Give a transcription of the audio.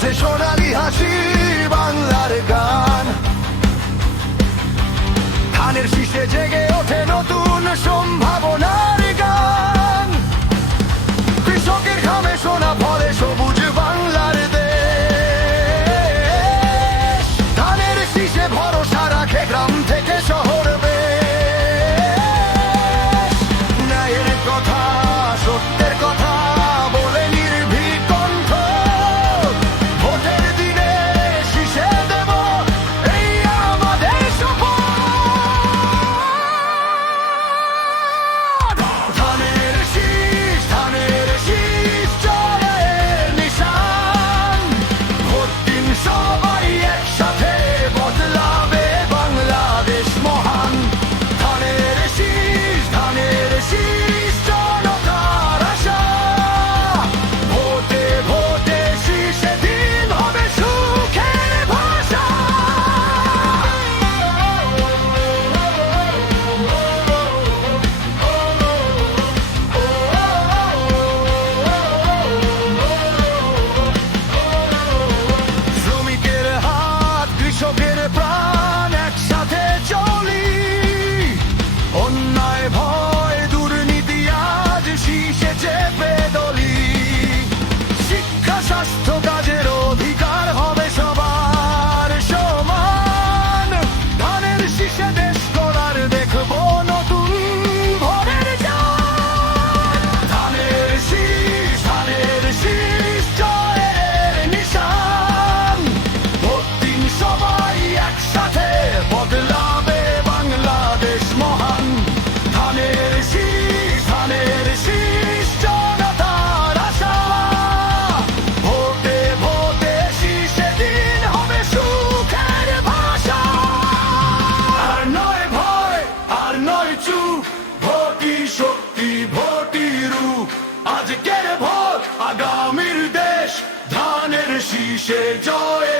আছে সোনালি হাসি বাংলার গান। ধানের শীষে জেগে ওঠে নতুন সম্ভাবনার গান। কৃষকের ঘামে সোনা ফলে সবুজ বাংলার দেশ। ধানের শীষে ভরসা রাখে গ্রাম থেকে শহর বেশ। ন্যায়ের কথা সত্যের কথা বলে নির্ভীক কণ্ঠ। ভোটের দিনে শীষে দেব এই আমাদের শপথ। ধানের শীষ জয়ের নিশান। ভোট দিন সবাই একসাথে বদলাবে বাংলাদেশ মহান। ধানের শীষ জনতার আশা। ভোটে ভোটে শীষে দিন হবে সুখের ভাষা। শ্রমিকের হাত কৃষকের প্রাণ একসাথে চলি। অন্যায় ভয় দুর্নীতি আজ শীষে চেপে দলি। শিক্ষা স্বাস্থ্য কাজের অধিকার হবে সবার সমান। ধানের শীষে দেশ গড়ার দেখব নতুন ভোরের চাঁদ। ধানের শীষ জয়ের নিশান। ভোট দিন সবাই একসাথে বদলাবে বাংলাদেশ মহান। ধানের শীষ জনতার আশা। ভোটে ভোটে শীষে দিন হবে সুখের ভাষা। আর নয় ভয় আর নয় চুপ, ভোটই শক্তি ভোটই রূপ। আজকের ভোট আগামীর দেশ। ধানের শীষে জয়